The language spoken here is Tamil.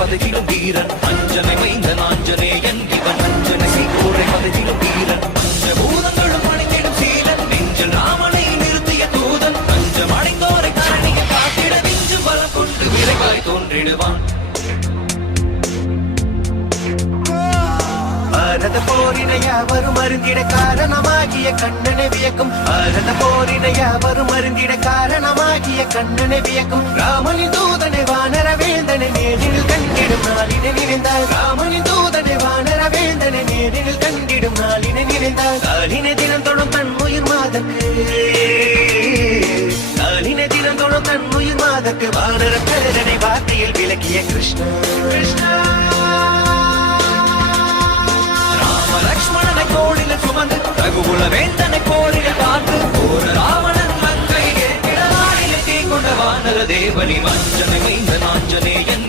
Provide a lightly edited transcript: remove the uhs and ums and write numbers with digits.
பதகிலும் வீரன் அஞ்சனை மைந்தன் ஆஞ்சநேயன் இவன் அஞ்சனை சீகோரை பதகிலும் வீரன் பஞ்சபூதங்களும் அணிந்திடும் சீலன் நெஞ்சில் ராமனை நிறுத்திய தூதன் பஞ்சம் அடைந்தோரை கரணியை காத்திட நெஞ்சும் பலம் கொண்டு விரைவாய் தோன்றிடுவான் பாரத போரினை யாவரும் அருந்திட காரணமாகிய கண்ணனை வியக்கும் பாரத போரினை யாவரும் அருந்திட காரணமாகிய கண்ணனை வியக்கும் ராமனின் தூதனை வானர வேந்தனை நேரில் கண்டிடும் நாளினை நினைந்தால் ராமனின் தூதனை வானர வேந்தனை நேரில் கண்டிடும் நாளினை நினைந்தால் காலினை தினம் தொடும் தன் உயிர் மாதக்கு காலினை தினம் தொடும் தன் உயிர் மாதக்கு வானர பேரனை வார்த்தையில் விளக்கிய கிருஷ்ணா கிருஷ்ணா லக்ஷ்மணனை தோளில் சுமந்து ரகுகுல வேந்தனை போரில் பார்த்து போர ராவணன் மங்கை ஏற்கிட நாளில் தீ கொண்ட வானர தேவனி மஞ்சனை மைந்த நாஞ்சனேயன்